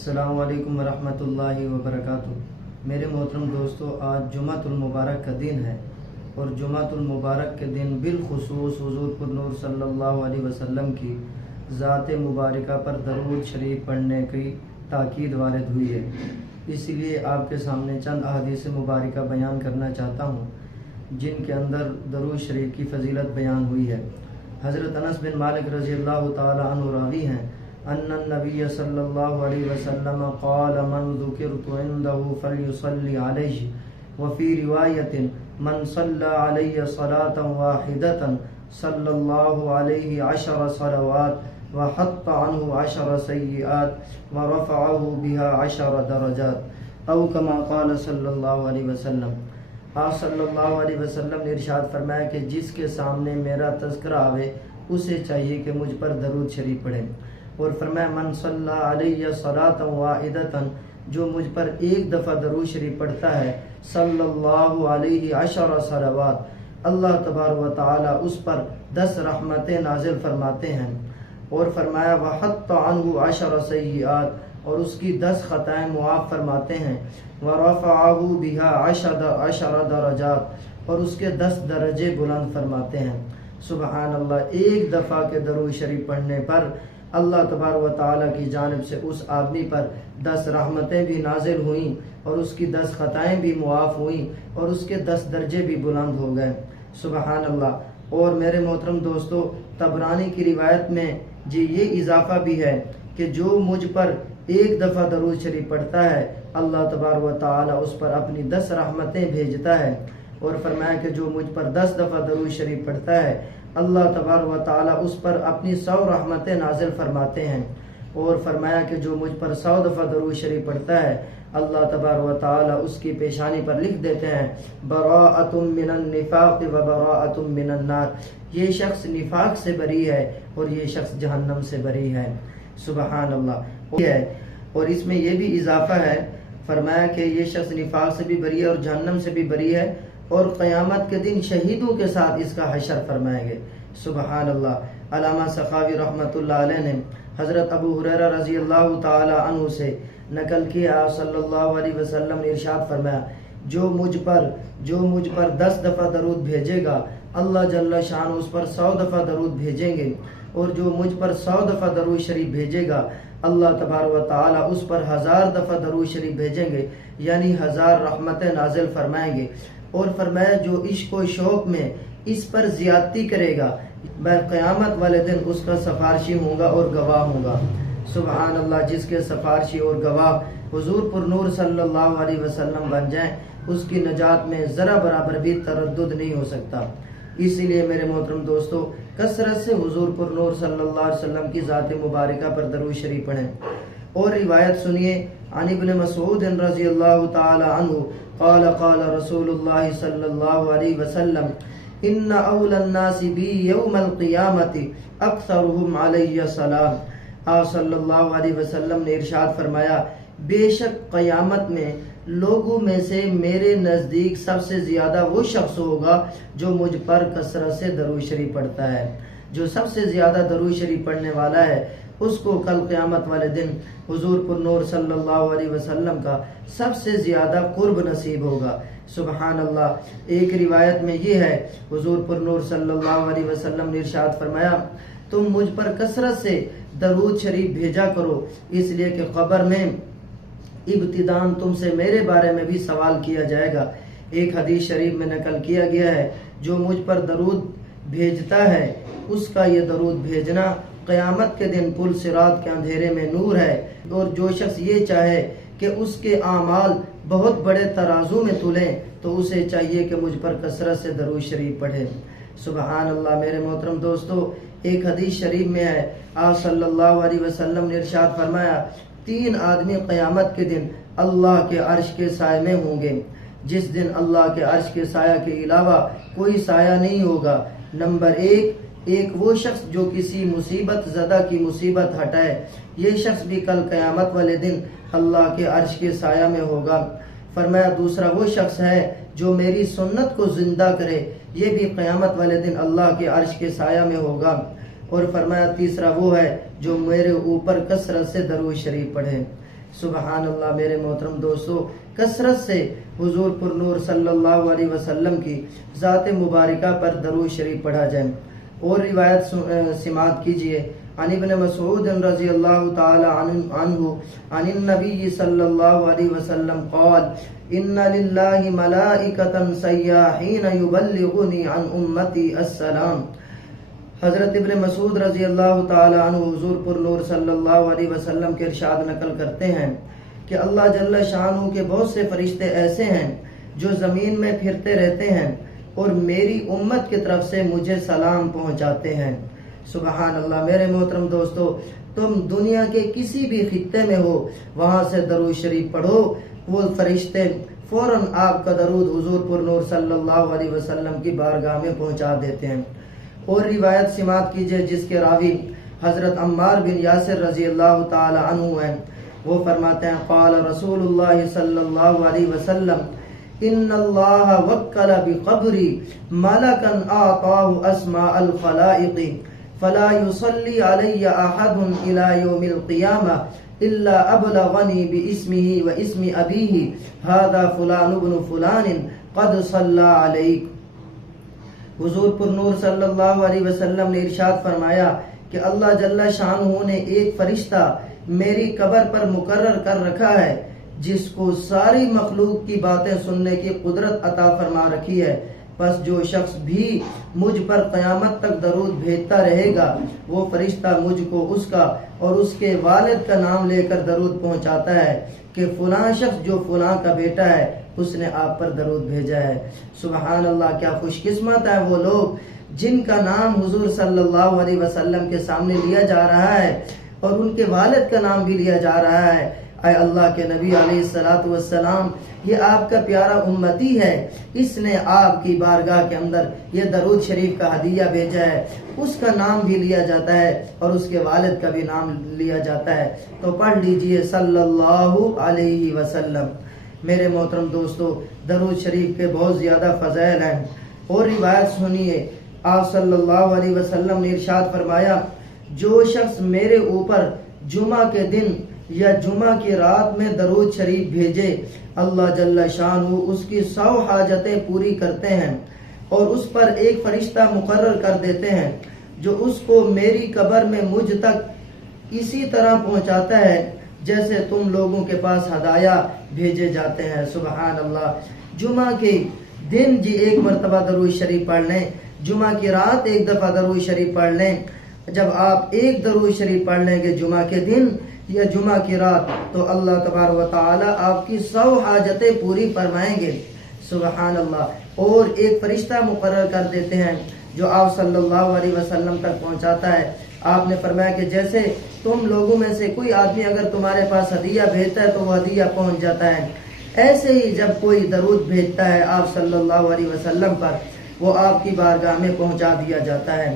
السلام علیکم ورحمۃ اللہ وبرکاتہ۔ میرے محترم دوستو، آج جمعۃ المبارک کا دن ہے اور جمعۃ المبارک کے دن بالخصوص حضور پر نور صلی اللہ علیہ وسلم کی ذات مبارکہ پر درود شریف پڑھنے کی تاکید وارد ہوئی ہے۔ اس لیے آپ کے سامنے چند احادیث مبارکہ بیان کرنا چاہتا ہوں جن کے اندر درود شریف کی فضیلت بیان ہوئی ہے۔ حضرت انس بن مالک رضی اللہ تعالی عنہ راوی ہیں ان النبی صلی اللہ علیہ وسلم قال من ذکرت عنده فلیصلی علیہ وفی روایت من صلی علیہ صلاة واحدة صلی اللہ علیہ 10 صلوات وحط عنہ 10 سیئات ورفعه بها 10 درجات او کما قال صلی اللہ علیہ وسلم۔ آپ صلی اللہ علیہ وسلم نے ارشاد فرمایا کہ جس کے سامنے میرا تذکرہ آوے اسے چاہیے کہ مجھ پر درود شریف پڑھے، اور فرمایا من صلی علیہ صلاۃ واحدۃ، جو مجھ پر ایک دفعہ درود شریف پڑھتا ہے، صلی اللہ علیہ 10 صلوات، اللہ تبارک و تعالی اس پر 10 رحمتیں نازل فرماتے ہیں، اور فرمایا وحط عنہ 10 سیئات، اور اس کی 10 خطائیں معاف فرماتے ہیں، ورفعہ بها 10 درجات، اور اس کے 10 درجے بلند فرماتے ہیں۔ سبحان اللہ، ایک دفعہ کے درود شریف پڑھنے پر اللہ تبارک و تعالیٰ کی جانب سے اس آدمی پر 10 رحمتیں بھی نازل ہوئیں، اور اس کی 10 خطائیں بھی معاف ہوئیں، اور اس کے 10 درجے بھی بلند ہو گئے۔ سبحان اللہ۔ اور میرے محترم دوستو، طبرانی کی روایت میں یہ اضافہ بھی ہے کہ جو مجھ پر ایک دفعہ درود شریف پڑھتا ہے، اللہ تبارک و تعالیٰ اس پر اپنی 10 رحمتیں بھیجتا ہے، اور فرمایا کہ جو مجھ پر 10 دفعہ درود شریف پڑھتا ہے، اللہ تبارک و تعالیٰ اس پر اپنی 100 رحمتیں نازل فرماتے ہیں، اور فرمایا کہ جو مجھ پر 100 دفعہ درود شریف پڑھتا ہے، اللہ تبارک و تعالیٰ اس کی پیشانی پر لکھ دیتے ہیں براءۃ من النفاق و براءۃ من النار، یہ شخص نفاق سے بری ہے اور یہ شخص جہنم سے بری ہے۔ سبحان اللہ۔ اور اس میں یہ بھی اضافہ ہے، فرمایا کہ یہ شخص نفاق سے بھی بری ہے اور جہنم سے بھی بری ہے، اور قیامت کے دن شہیدوں کے ساتھ اس کا حشر فرمائیں گے۔ سبحان اللہ۔ علامہ سخاوی رحمۃ اللہ علیہ نے حضرت ابو ہریرہ رضی اللہ تعالی عنہ سے نقل کیا، صلی اللہ علیہ وسلم نے ارشاد فرمایا جو مجھ پر 10 دفعہ درود بھیجے گا، اللہ جل شان اس پر 100 دفعہ درود بھیجیں گے، اور جو مجھ پر 100 دفعہ درود شریف بھیجے گا، اللہ تبارک و تعالیٰ اس پر 1000 دفعہ درود شریف بھیجیں گے، یعنی 1000 رحمتیں نازل فرمائیں گے، اور فرمایا جو عشق و شوق میں اس پر زیادتی کرے گا، میں قیامت والے دن اس کا سفارشی ہوں گا اور گواہ ہوں گا۔ سبحان اللہ۔ جس کے سفارشی اور گواہ حضور پر نور صلی اللہ علیہ وسلم بن جائیں، اس کی نجات میں ذرا برابر بھی تردد نہیں ہو سکتا۔ اسی لیے میرے محترم دوستو، کثرت سے حضور پر نور صلی اللہ علیہ وسلم کی ذات مبارکہ پر درود شریف پڑھیں۔ اور روایت سنیے، عن ابن مسعود رضی اللہ تعالی عنہ قال قال رسول اللہ صلی اللہ علیہ وسلم ان اول الناس بی یوم القیامت اکثرهم علی السلام۔ آپ صلی اللہ علیہ وسلم نے ارشاد فرمایا بے شک قیامت میں لوگوں میں سے میرے نزدیک سب سے زیادہ وہ شخص ہوگا جو مجھ پر کثرت سے درود شریف پڑھتا ہے۔ جو سب سے زیادہ درود شریف پڑھنے والا ہے، اس کو کل قیامت والے دن حضور پر نور صلی اللہ علیہ وسلم کا سب سے زیادہ قرب نصیب ہوگا۔ سبحان اللہ۔ ایک روایت میں یہ ہے، حضور پر نور صلی اللہ علیہ وسلم نے ارشاد فرمایا تم مجھ پر کثرت سے درود شریف بھیجا کرو، اس لیے کہ قبر میں ابتداً تم سے میرے بارے میں بھی سوال کیا جائے گا۔ ایک حدیث شریف میں نقل کیا گیا ہے جو مجھ پر درود بھیجتا ہے، اس کا یہ درود بھیجنا قیامت کے دن پل صراط کے اندھیرے میں نور ہے، اور جو شخص یہ چاہے کہ اس کے اعمال بہت بڑے ترازو میں تلیں تو اسے چاہیے کہ مجھ پر کثرت سے درود شریف پڑھے۔ سبحان اللہ۔ میرے محترم دوستو، ایک حدیث شریف میں ہے، آپ صلی اللہ علیہ وسلم نے ارشاد فرمایا 3 آدمی قیامت کے دن اللہ کے عرش کے سائے میں ہوں گے، جس دن اللہ کے عرش کے سایہ کے علاوہ کوئی سایہ نہیں ہوگا۔ نمبر 1، ایک وہ شخص جو کسی مصیبت زدہ کی مصیبت ہٹائے، یہ شخص بھی کل قیامت والے دن اللہ کے عرش کے سایہ میں ہوگا۔ فرمایا دوسرا وہ شخص ہے جو میری سنت کو زندہ کرے، یہ بھی قیامت والے دن اللہ کے عرش کے سایہ میں ہوگا۔ اور فرمایا تیسرا وہ ہے جو میرے اوپر کثرت سے درود شریف پڑھے۔ سبحان اللہ میرے محترم دوستو، کثرت سے حضور پر نور صلی اللہ علیہ وسلم کی ذات مبارکہ پر درود شریف پڑھا جائے۔ اور روایت سماعت کیجئے، عن ابن مسعود رضی اللہ تعالی عنہ عن النبی صلی اللہ علیہ وسلم قال ان للہ ملائکۃ سیاحین یبلغنی عن امتی السلام۔ حضرت ابن مسعود رضی اللہ تعالی عنہ حضور پر نور صلی اللہ علیہ وسلم کے ارشاد نقل کرتے ہیں کہ اللہ جل شانہ کے بہت سے فرشتے ایسے ہیں جو زمین میں پھرتے رہتے ہیں اور میری امت کی طرف سے مجھے سلام پہنچاتے ہیں۔ سبحان اللہ میرے محترم دوستو، تم دنیا کے کسی بھی خطے میں ہو، وہاں سے درود شریف پڑھو، وہ فرشتے فوراً آپ کا درود حضور پر نور صلی اللہ علیہ وسلم کی بارگاہ میں پہنچا دیتے ہیں۔ اور روایت سماعت کیجئے جس کے راوی حضرت عمار بن یاسر رضی اللہ تعالی عنہ ہیں، وہ فرماتے ہیں قال رسول اللہ صلی اللہ علیہ وسلم ان اللہ وکل بقبری ملکا اعطاہ اسماء الخلائق فلا يصلي علی احد الى یوم القیامہ الا ابلغنی باسمہ واسم ابیہ هذا فلان ابن فلان قد صلی علیک۔ حضور پر نور صلی اللہ علیہ وسلم نے ارشاد فرمایا کہ اللہ جل شانہ نے ایک فرشتہ میری قبر پر مقرر کر رکھا ہے جس کو ساری مخلوق کی باتیں سننے کی قدرت عطا فرما رکھی ہے، بس جو شخص بھی مجھ پر قیامت تک درود بھیجتا رہے گا وہ فرشتہ مجھ کو اس کا اور اس کے والد کا نام لے کر درود پہنچاتا ہے کہ فلاں شخص جو فلاں کا بیٹا ہے اس نے آپ پر درود بھیجا ہے۔ سبحان اللہ، کیا خوش قسمت ہے وہ لوگ جن کا نام حضور صلی اللہ علیہ وسلم کے سامنے لیا جا رہا ہے اور ان کے والد کا نام بھی لیا جا رہا ہے۔ اے اللہ کے نبی علیہ الصلوۃ والسلام، یہ آپ کا پیارا امتی ہے، اس نے آپ کی بارگاہ کے اندر یہ درود شریف کا ہدیہ بھیجا ہے، اس کا نام بھی لیا جاتا ہے اور اس کے والد کا بھی نام لیا جاتا ہے، تو پڑھ لیجئے صلی اللہ علیہ وسلم۔ میرے محترم دوستو، درود شریف کے بہت زیادہ فضائل ہیں، اور روایت سنیے، آپ صلی اللہ علیہ وسلم نے ارشاد فرمایا جو شخص میرے اوپر جمعہ کے دن یا جمعہ کی رات میں درود شریف بھیجے، اللہ جل شانہ اس کی 100 حاجتیں پوری کرتے ہیں اور اس پر ایک فرشتہ مقرر کر دیتے ہیں جو اس کو میری قبر میں مجھ تک اسی طرح پہنچاتا ہے جیسے تم لوگوں کے پاس ہدایہ بھیجے جاتے ہیں۔ سبحان اللہ، جمعہ کے دن جی ایک مرتبہ درود شریف پڑھ لیں، جمعہ کی رات ایک دفعہ درود شریف پڑھ لیں۔ جب آپ ایک درود شریف پڑھ لیں گے جمعہ کے دن یا جمعہ کی رات تو اللہ تبارک و تعالی آپ کی 100 حاجتیں پوری فرمائیں گے۔ سبحان اللہ، اور ایک فرشتہ مقرر کر دیتے ہیں جو آپ صلی اللہ علیہ وسلم تک پہنچاتا ہے۔ آپ نے فرمایا کہ جیسے تم لوگوں میں سے کوئی آدمی اگر تمہارے پاس ہدیہ بھیجتا ہے تو وہ ہدیہ پہنچ جاتا ہے، ایسے ہی جب کوئی درود بھیجتا ہے آپ صلی اللہ علیہ وسلم پر وہ آپ کی بارگاہ میں پہنچا دیا جاتا ہے۔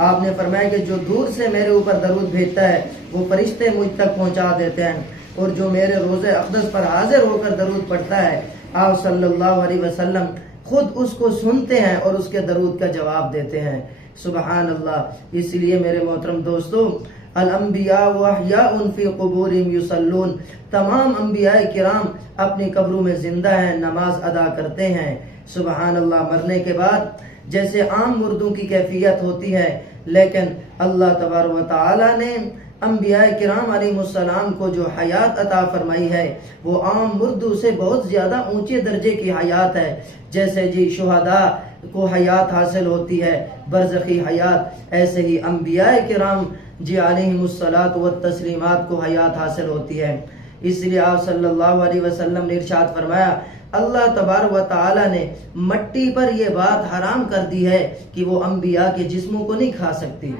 آپ نے فرمایا کہ جو دور سے میرے اوپر درود بھیجتا ہے وہ فرشتے مجھ تک پہنچا دیتے ہیں، اور جو میرے روضہ اقدس پر حاضر ہو کر درود پڑھتا ہے آپ صلی اللہ علیہ وسلم خود اس کو سنتے ہیں اور اس کے درود کا جواب دیتے ہیں۔ سبحان اللہ، اس لیے میرے محترم دوستو، الانبیاء واحیاء فی قبورہم یصلون، تمام انبیاء کرام اپنی قبروں میں زندہ ہیں، نماز ادا کرتے ہیں۔ سبحان اللہ، مرنے کے بعد جیسے عام مردوں کی کیفیت ہوتی ہے، لیکن اللہ تبارک و تعالی نے انبیاء کرام علیہ السلام کو جو حیات عطا فرمائی ہے وہ عام مردوں سے بہت زیادہ اونچے درجے کی حیات ہے۔ جیسے جی شہداء کو حیات حاصل ہوتی ہے، برزخی حیات، ایسے ہی انبیاء کرام جی علیہم الصلاۃ والتسلیمات کو حیات حاصل ہوتی ہے۔ اس لیے آپ صلی اللہ علیہ وسلم نے ارشاد فرمایا اللہ تبارک و تعالی نے مٹی پر یہ بات حرام کر دی ہے کہ وہ انبیاء کے جسموں کو نہیں کھا سکتی۔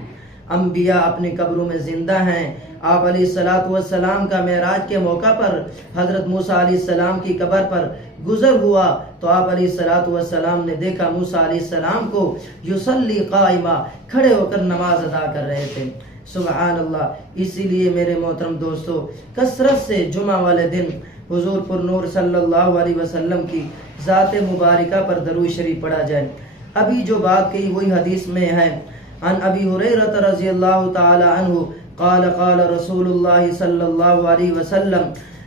انبیاء اپنی قبروں میں زندہ ہیں۔ آپ علیہ الصلوۃ والسلام کا معراج کے موقع پر حضرت موسیٰ علیہ السلام کی قبر پر گزر ہوا تو آپ علیہ الصلوۃ والسلام نے دیکھا موسیٰ علیہ السلام کو یصلی قائما، کھڑے ہو کر نماز ادا کر رہے تھے۔ سبحان اللہ، اسی لیے میرے محترم دوستو، کثرت سے جمعہ والے دن حضور پر نور صلی اللہ علیہ وسلم کی ذات مبارکہ پر درود شریف پڑھا جائے۔ ابھی جو بات کہی وہی حدیث میں ہے، عن ابی ہریرہ رضی اللہ تعالی عنہ قال قال رسول اللہ صلی اللہ علیہ وسلم